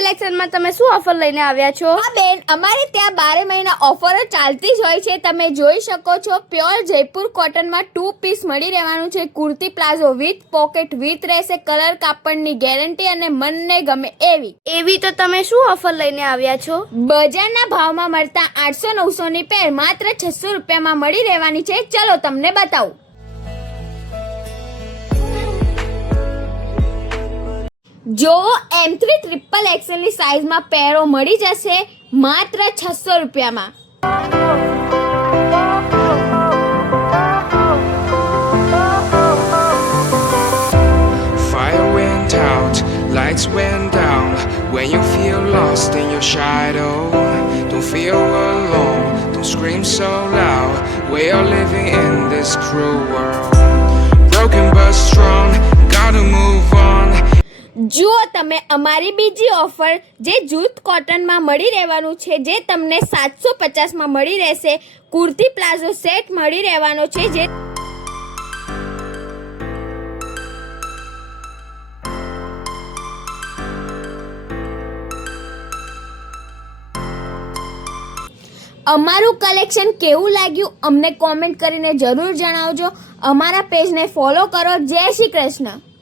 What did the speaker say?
સિલેક્શનમાં તમે શું ઓફર લઈને આવ્યા છો? હા બેન, અમારે ત્યાં 12 મહિના ઓફરો ચાલતી જ હોય છે. તમે જોઈ શકો છો, પ્યોર જયપુર કોટનમાં 2 પીસ મળી રહેવાનું છે. Kurti palazzo with pocket with રહેશે. કલર કાપડની ગેરંટી અને મનને ગમે એવી તો તમે શું ઓફર લઈને આવ્યા છો? બજારના ભાવમાં મળતા 800-900 ની પેર માત્ર 600 રૂપિયામાં મળી રહેવાની છે. ચલો તમને બતાવું. જો M3 ટ્રિપલ XL ની સાઈઝમાં પેરો મળી જશે માત્ર 600 રૂપિયામાં. Fire went out, lights went down. When you feel lost in your shadow, don't feel alone, don't scream so loud. We are living in this cruel world, broken but strong, gotta move on. જો તમે અમારી બીજી offer જે જૂથ કોટનમાં મળી રહેવાનું છે, જે તમને 750માં મળી રહેશે. કુર્તી પ્લાઝો સેટ મળી રહેવાનો છે, જે અમારું કલેક્શન કેવું લાગ્યું અમને કોમેન્ટ કરીને જરૂર જણાવજો. અમારા પેજને ફોલો કરો. જય શ્રી કૃષ્ણ.